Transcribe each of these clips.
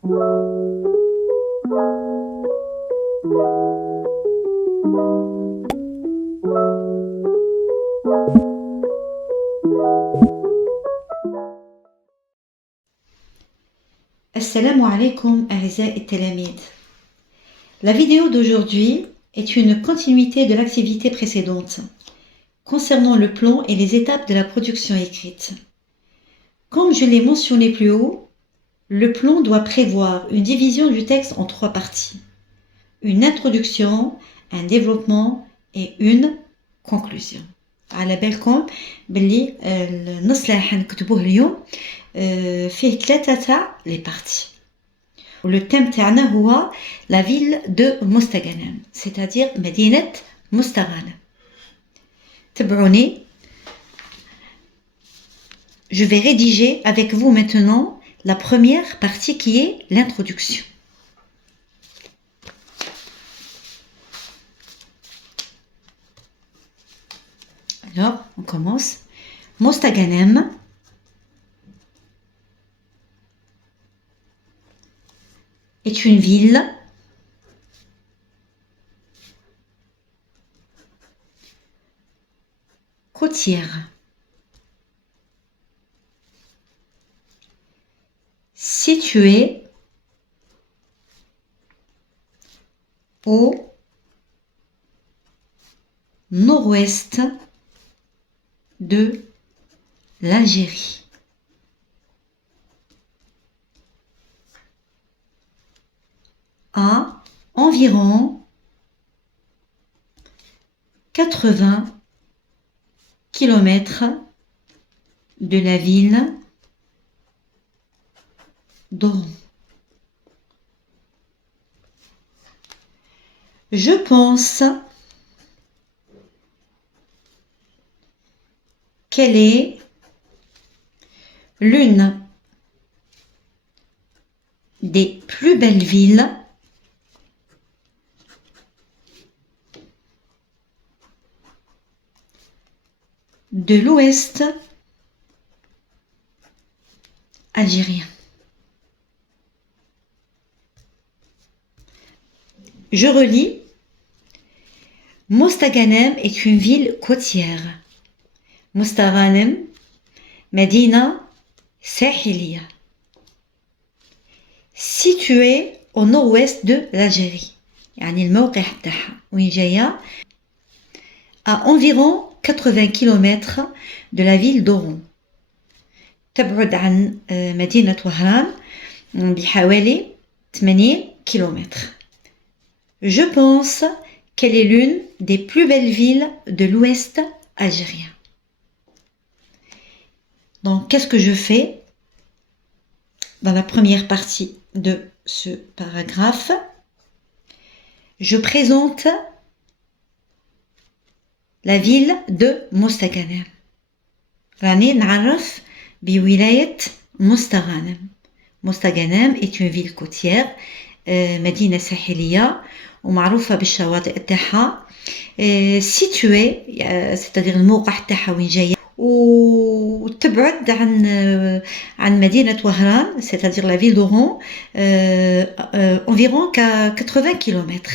Assalamu alaikum أعزائي التلاميذ. La vidéo d'aujourd'hui est une continuité de l'activité précédente concernant le plan et les étapes de la production écrite. Comme je l'ai mentionné plus haut, le plan doit prévoir une division du texte en 3 parties. Une introduction, un développement et une conclusion. على بالكم باللي النص اللي حنكتبوه اليوم فيه 3 تاع لي بارتي. Le thème تاعنا هو la ville de Mostaganem, c'est-à-dire مدينة مستغانم. تبعوني. Je vais rédiger avec vous maintenant la première partie qui est l'introduction. Alors, on commence. Mostaganem est une ville côtière située au nord-ouest de l'Algérie. À environ 80 km de la ville d'Oran. Je pense qu'elle est l'une des plus belles villes de l'ouest algérien. Je relis. Mostaganem est une ville côtière. Mostaganem, Medina Sahiliya, située au nord-ouest de l'Algérie. يعني الموقع تاعها وين جاية à environ 80 km de la ville d'Oran. تبعد عن مدينة وهران بحوالي 80 km. Je pense qu'elle est l'une des plus belles villes de l'ouest algérien. Donc, qu'est-ce que je fais dans la première partie de ce paragraphe? Je présente la ville de Mostaganem. راني نعرف بولاية مستغانم. مستغانم est une ville côtière مدينة ساحلية ومعروفة بالشواطئ تاعها située c'est-à-dire الموقع تاعها وين جاية وتبعد عن مدينة وهران c'est-à-dire la ville d'Oran environ 80 km.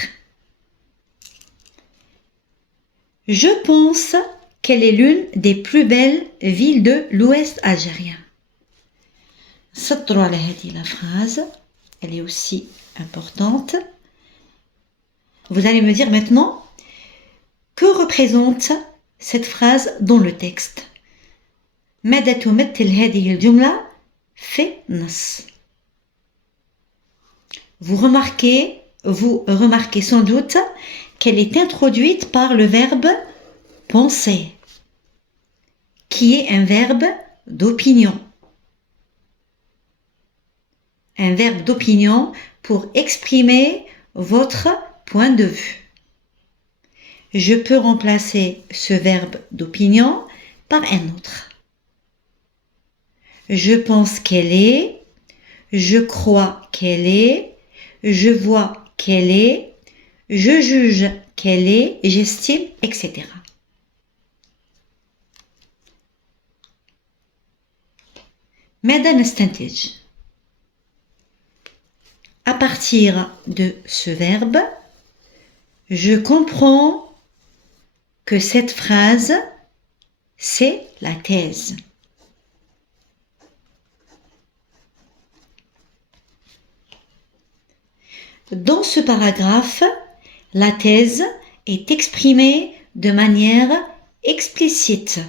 Je pense qu'elle est l'une des plus belles villes de l'ouest algérien. سطروا على هذه la phrase, elle est aussi importante. Vous allez me dire maintenant que représente cette phrase dans le texte. ماذا تمثل هذه الجملة في النص. Vous remarquez sans doute qu'elle est introduite par le verbe penser, qui est un verbe d'opinion. Un verbe d'opinion pour exprimer votre point de vue. Je peux remplacer ce verbe d'opinion par un autre. Je pense qu'elle est, je crois qu'elle est, je vois qu'elle est, je juge qu'elle est, j'estime, etc. ماذا نستنتج؟ partir de ce verbe, je comprends que cette phrase, c'est la thèse. Dans ce paragraphe, la thèse est exprimée de manière explicite.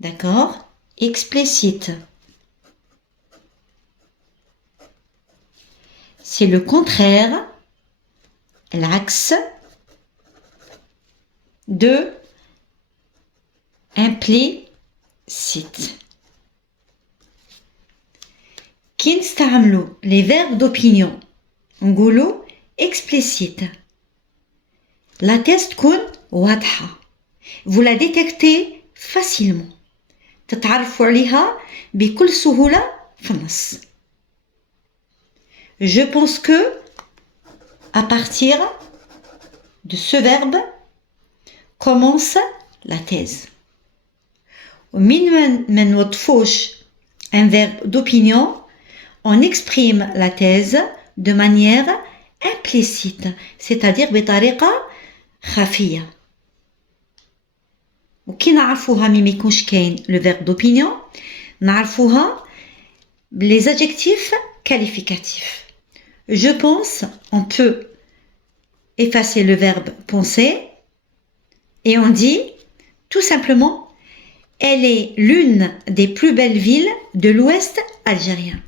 D'accord? Explicite. C'est le contraire, l'axe de implicite. كي نستعملوا les verbes d'opinion نقولوا explicite. La thèse تكون واضحة. Vous la détectez facilement. تتعرفوا عليها بكل سهولة في النص. Je pense que, à partir de ce verbe, commence la thèse. ومن ما نوظفوش un verbe d'opinion, on exprime la thèse de manière implicite, c'est-à-dire بطريقة خفية. وكي نعرفوها مي ميكونش كاين le verbe d'opinion, نعرفوها les adjectifs qualificatifs. Je pense, on peut effacer le verbe penser et on dit tout simplement elle est l'une des plus belles villes de l'ouest algérien.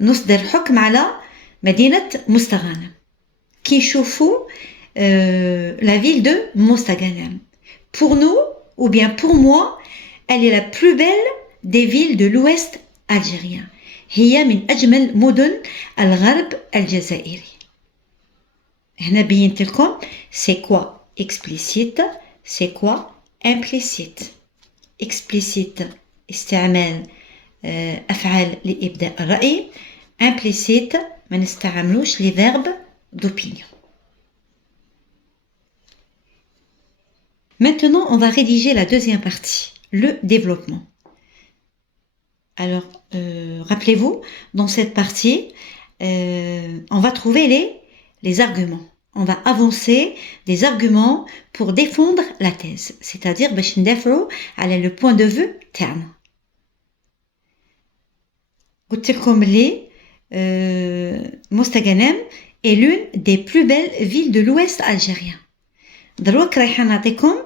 نصدر حكم على مدينة مستغانم كي نشوفوا la ville de Mostaganem. Pour nous, ou bien pour moi, elle est la plus belle des villes de l'ouest algérien. هي من أجمل مدن الغرب الجزائري. هنا بينت لكم c'est quoi explicite, c'est quoi implicite. Explicite استعمال أفعال لإبداء الرأي. Implicite ما نستعملوش les verbes d'opinion. Maintenant, on va rédiger la deuxième partie, le développement. Alors, rappelez-vous, dans cette partie, on va trouver les arguments. On va avancer des arguments pour défendre la thèse, c'est-à-dire باش ندافعوا على le point de vue تاعنا. قلت لكم بلي مستغانم est l'une des plus belles villes de l'ouest algérien. دروك رايحة نعطيكم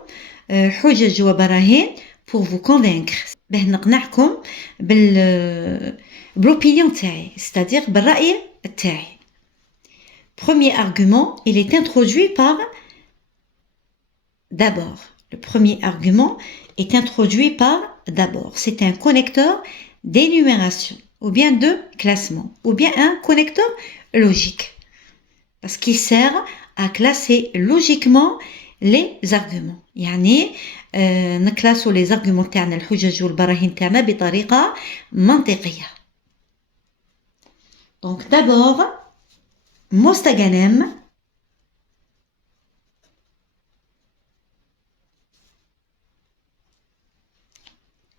حجج وبراهين pour vous convaincre باه نقنعكم بالopinion تاعي, c'est-à-dire بالرأي تاعي. Premier argument, il est introduit par d'abord. Le premier argument est introduit par d'abord. C'est un connecteur d'énumération, ou bien de classement, ou bien un connecteur logique. Parce qu'il sert à classer logiquement les arguments. يعني نكلاسو les arguments تاعنا الحجج والبراهين تاعنا بطريقة منطقية. Donc d'abord, Mostaganem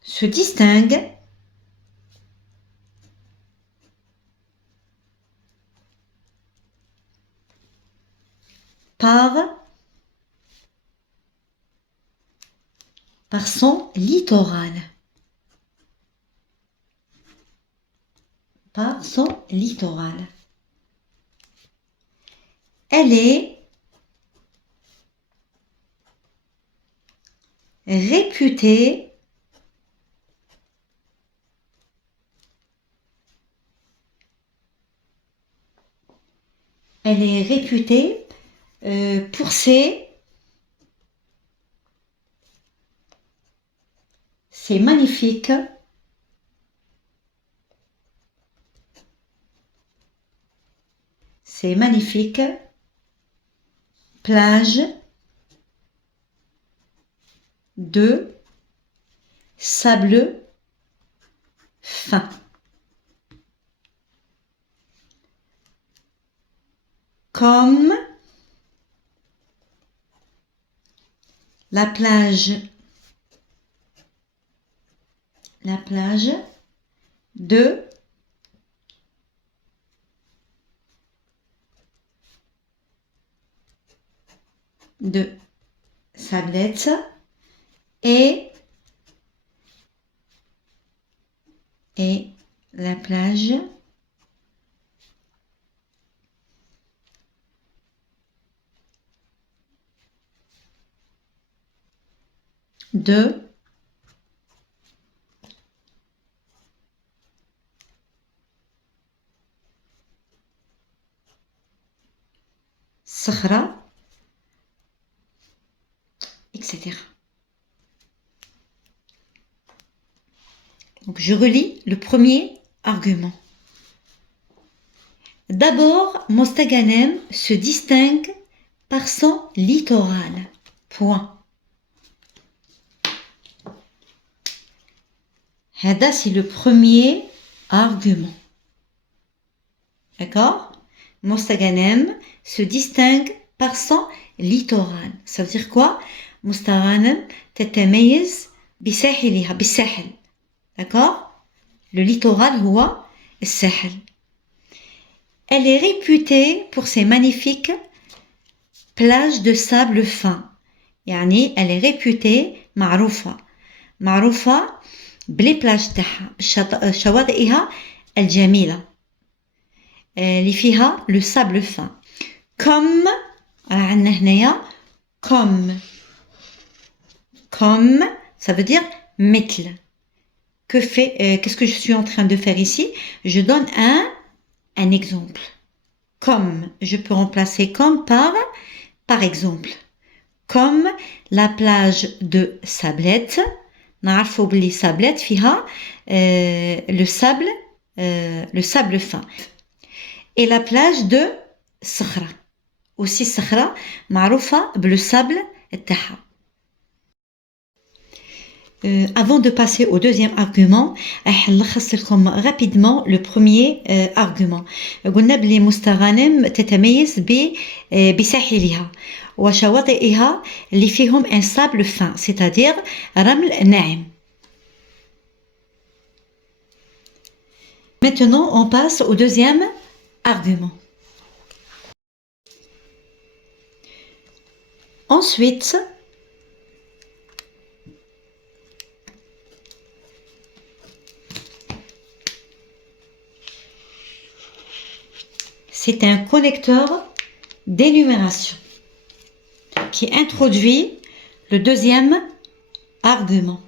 se distingue par son littoral. Par son littoral. Elle est réputée pour ses magnifiques plages de sable fin. Comme la plage de de sablettes et la plage de Sakhra, etc. Donc je relis le premier argument. D'abord, Mostaganem se distingue par son littoral. Point. Hada, c'est le premier argument. D'accord? Mostaganem se distingue par son littoral. Ça veut dire quoi? Mostaganem تتميز بساحلها بالساحل. D'accord? Le littoral, هو الساحل. Elle est réputée pour ses magnifiques plages de sable fin. يعني elle est réputée معروفة بلي بلاج تاعها شواطئها الجميلة اللي فيها لو سابل فان. كوم عندنا هنايا كوم ça veut dire مثل. Qu'est-ce que je suis en train de faire ici? Je donne un exemple. Comme, je peux remplacer comme par exemple. Comme la plage de Sablette. نعرفوا بلي Sablette فيها le sable fin. Et la plage de Sakhra. Aussi Sakhra معروفة بلو sable تاعها. Avant de passer au deuxième argument, نلخص لكم rapidement le premier argument. قلنا بلي مستغانم تتميز بساحلها وشواطئها اللي فيهم un sable fin, c'est-à-dire رمل ناعم. Maintenant, on passe au deuxième argument. Ensuite, c'est un connecteur d'énumération qui introduit le deuxième argument.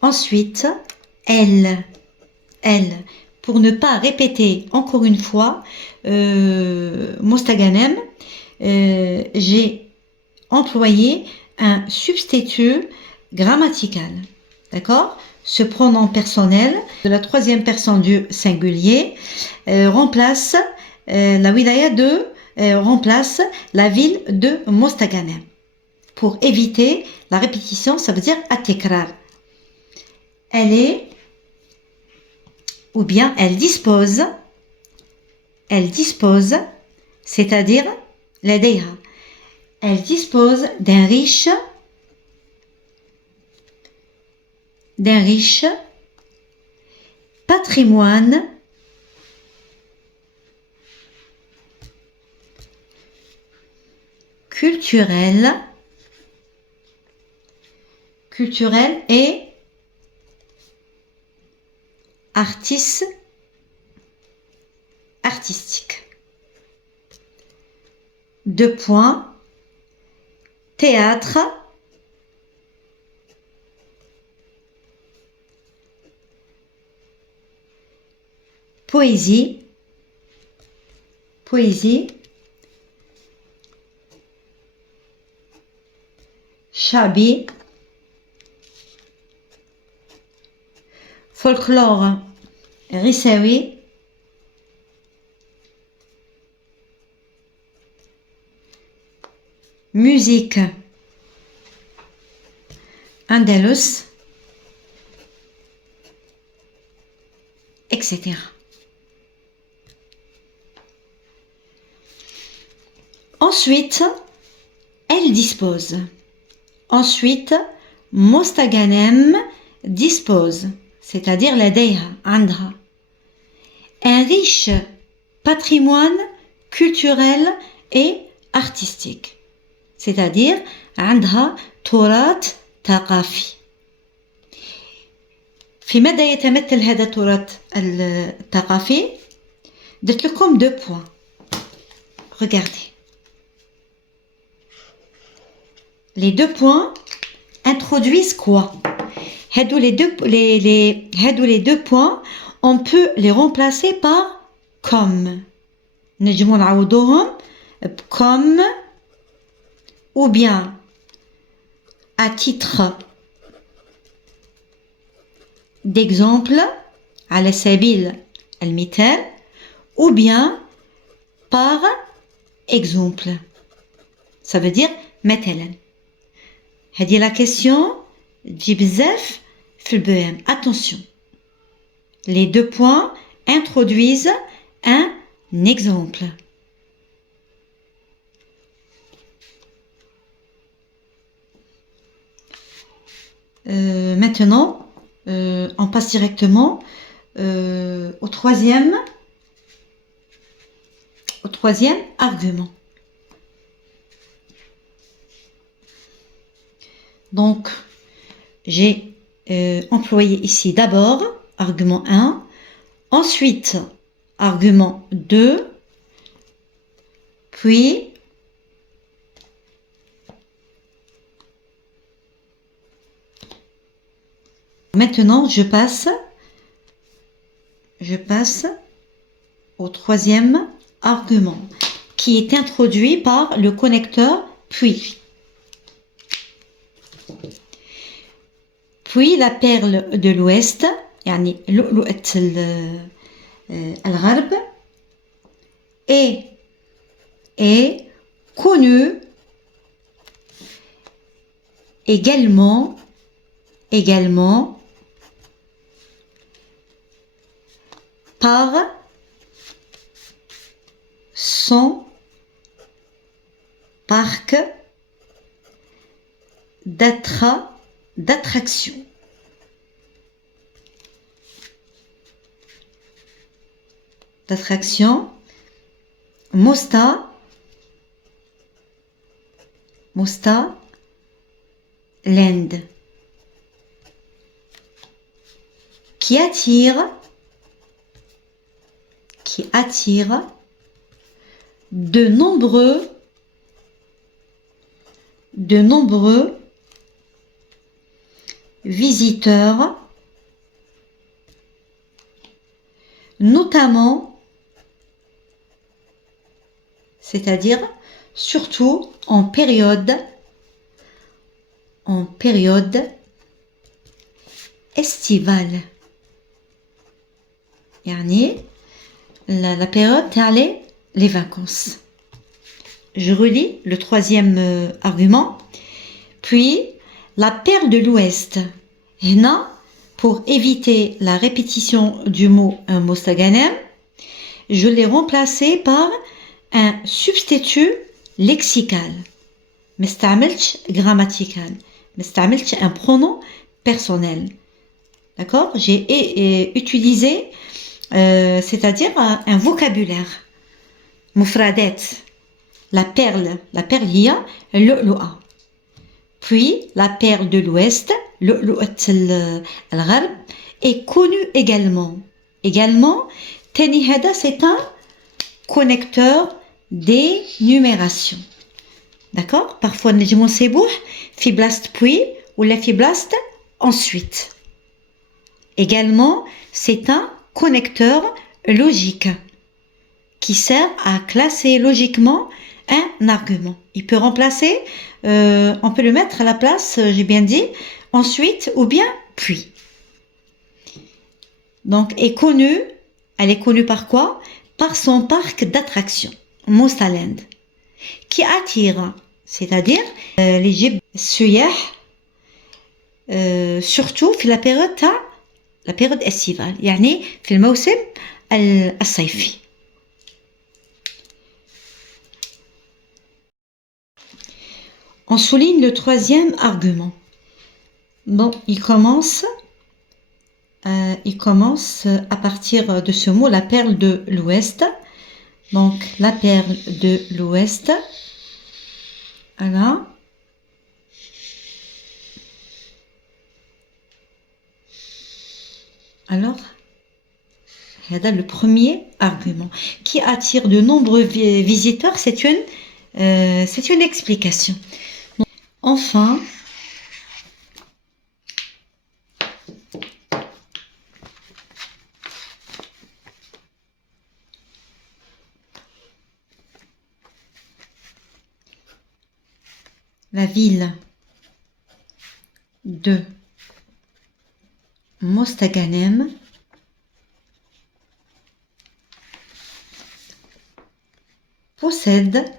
Ensuite, elle, pour ne pas répéter encore une fois, Mostaganem, j'ai employé un substitut grammatical. D'accord? Ce pronom personnel de la troisième personne du singulier remplace la wilaya remplace la ville de Mostaganem. Pour éviter la répétition, ça veut dire atekrar. Elle est, ou bien elle dispose, c'est-à-dire l'adéha. Elle dispose d'un riche patrimoine culturel et artistique. Deux points. Théâtre, poésie, chabi, folklore risawi, musique andalous, etc. Ensuite, elle dispose. Ensuite, Mostaganem dispose, c'est-à-dire لديها, عندها, un riche patrimoine culturel et artistique. C'est-à-dire عندها تراث ثقافي. في ماذا يتمثل هذا التراث الثقافي؟ درت لكم 2 points. Regardez. Les 2 points introduisent quoi? Les deux points, on peut les remplacer par comme. نجمو نعوضوهم comme ou bien à titre d'exemple على سبيل المثال ou bien par exemple. Ça veut dire مثلا. هذه la question تجي بزاف في البيان. Attention. Les 2 points introduisent un exemple. Maintenant, on passe directement au troisième argument. Donc, j'ai employé ici d'abord argument 1, ensuite argument 2, puis maintenant je passe au troisième argument qui est introduit par le connecteur puis. Puis la perle de l'Ouest, يعني لؤلؤة الغرب, est connue également par son parc d'attraction. Mosta Land, qui attire de nombreux visiteurs, notamment, c'est-à-dire surtout en période estivale. يعني la période تاع les vacances. Je relis le troisième argument. Puis la perle de l'Ouest. هنا, pour éviter la répétition du mot مستغنم, je l'ai remplacé par un substitut lexical. ما استعملتش grammatical. ما استعملتش un pronom personnel. D'accord? J'ai utilisé, c'est-à-dire un vocabulaire. مفردات. La perle هي اللؤلؤة. Puis la perle de l'Ouest, لؤلؤة الغرب, est connue également. تاني هذا c'est un connecteur d'énumération. D'accord? Parfois نجمو نصيبوه في بلاصة puis ولا في بلاصة ensuite. Également, c'est un connecteur logique qui sert à classer logiquement un argument. Il peut remplacer, on peut le mettre à la place, j'ai bien dit, ensuite ou bien puis. Donc, elle est connue par quoi? Par son parc d'attractions, Mosta Land, qui attire, c'est-à-dire les jib السياح, surtout في la période estivale, يعني في الموسم الصيفي. On souligne le troisième argument. Bon, il commence à partir de ce mot, la perle de l'Ouest. Donc, la perle de l'Ouest. Voilà. Alors, voilà le premier argument qui attire de nombreux visiteurs. C'est une explication. Donc, enfin, la ville de Mostaganem possède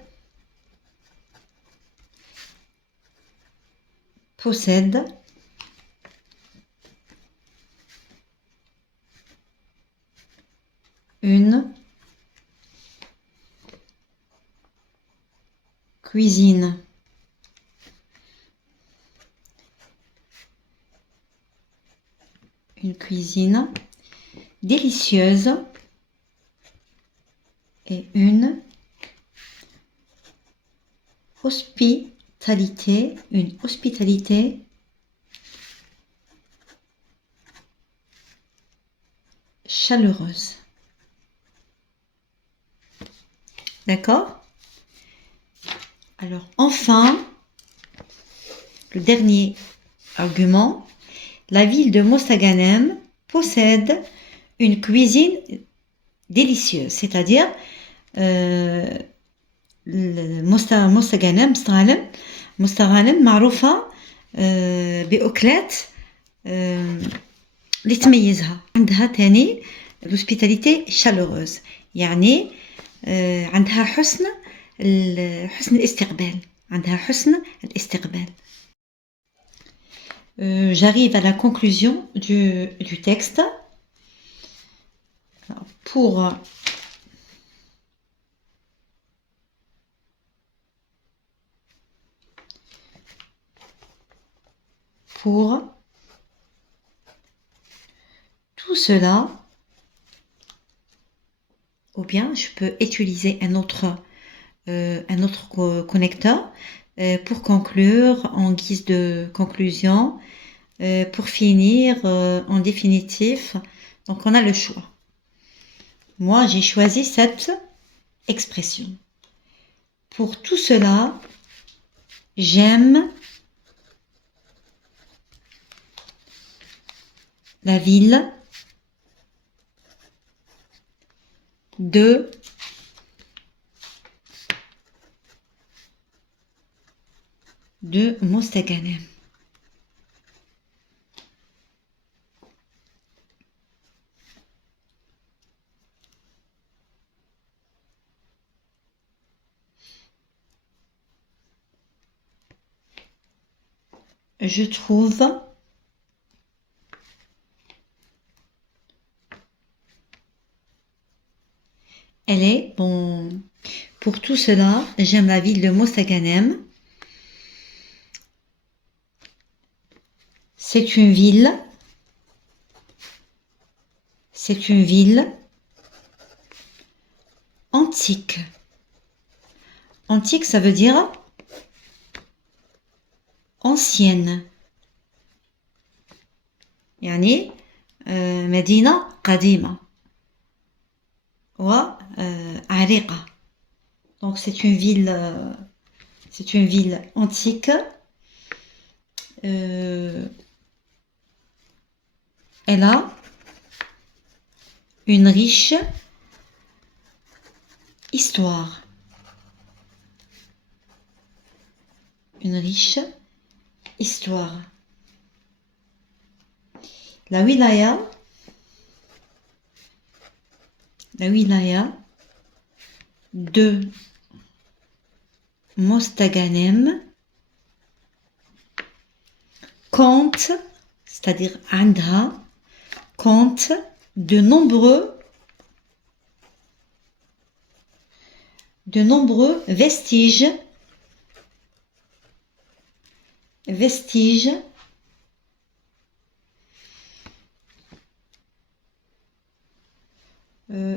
une cuisine délicieuse et une hospitalité chaleureuse. D'accord? Alors, enfin, le dernier argument, la ville de Mostaganem possède une cuisine délicieuse, c'est-à-dire مستغانم معروفة بأكلات اللي تميزها. عندها تاني l'hospitalité chaleureuse، يعني عندها حسن الاستقبال. J'arrive à la conclusion du texte. Alors, pour tout cela, ou bien je peux utiliser un autre connecteur pour conclure en guise de conclusion, pour finir en définitif. Donc on a le choix. Moi j'ai choisi cette expression. Pour tout cela, j'aime la ville de Mostaganem. Je trouve elle est bon. Pour tout cela, j'aime la ville de Mostaganem. C'est une ville antique. Antique, ça veut dire ancienne. يعني مدينة قديمة وعريقة. Donc c'est une ville antique. Elle a une riche histoire. La wilaya de Mostaganem compte, c'est-à-dire عندها, compte de nombreux vestiges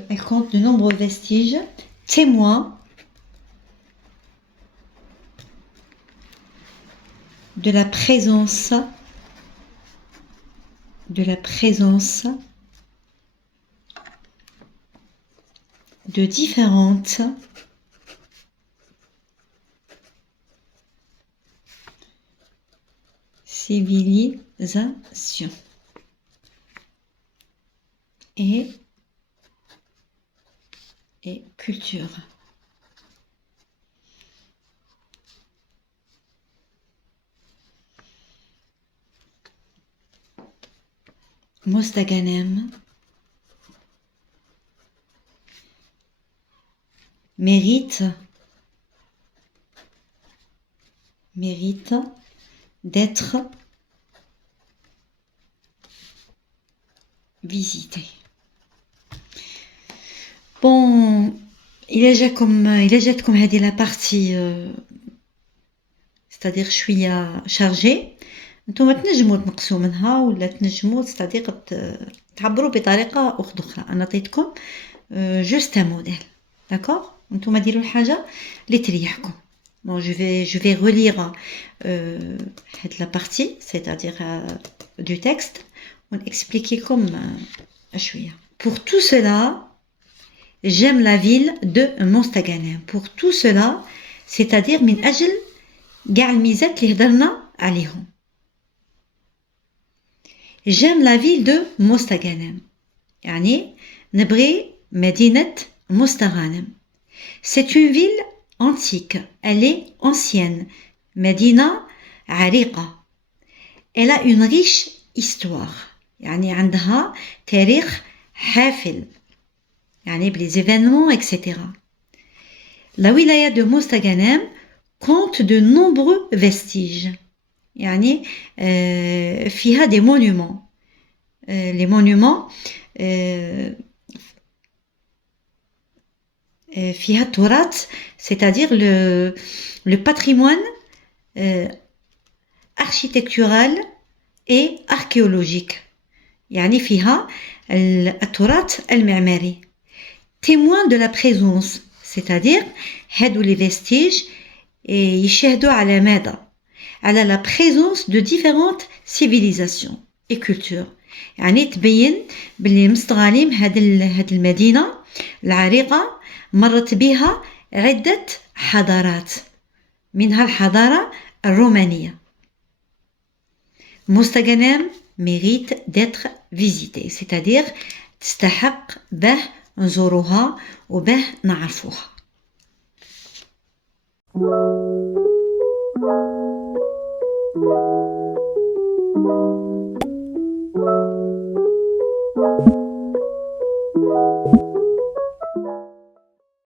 elle compte de nombreux vestiges témoin de la présence de différentes civilisations et cultures. Mostaganem mérite d'être visité. Bon, il est comme هذه la partie c'est-à-dire شوية chargée. نتوما تنجموا تنقصوا منها ولا تنجموا c'est-à-dire تعبروا بطريقة أخرى. أنا عطيتكم juste un modèle. D'accord? نتوما ديروا الحاجة اللي تريحكم. Bon, je vais relire la partie, c'est-à-dire du texte, on expliquer comme pour tout cela, j'aime la ville de Mostaganem. Pour tout cela, c'est-à-dire من أجل كاع الميزات اللي هضرنا عليهم. J'aime la ville de Mostaganem. يعني نبغي مدينة مستغانم. C'est une ville antique, elle est ancienne. مدينة عريقة. Elle a une riche histoire. يعني عندها تاريخ حافل. يعني بلي événements, etc. La wilaya de Mostaganem compte de nombreux vestiges. يعني فيها des monuments. Les monuments فيها التراث, c'est-à-dire le patrimoine architectural et archéologique. يعني فيها التراث المعماري. Témoin de la présence, c'est-à-dire هادو les vestiges يشهدوا على ماذا؟ على la présence de différentes civilisations et cultures. يعني تبين باللي مستغانم هاد المدينة العريقة مرت بها عدة حضارات منها الحضارة الرومانية. Mostaganem mérite d'être visité, c'est-à-dire تستحق به نزورها وبه نعرفوها.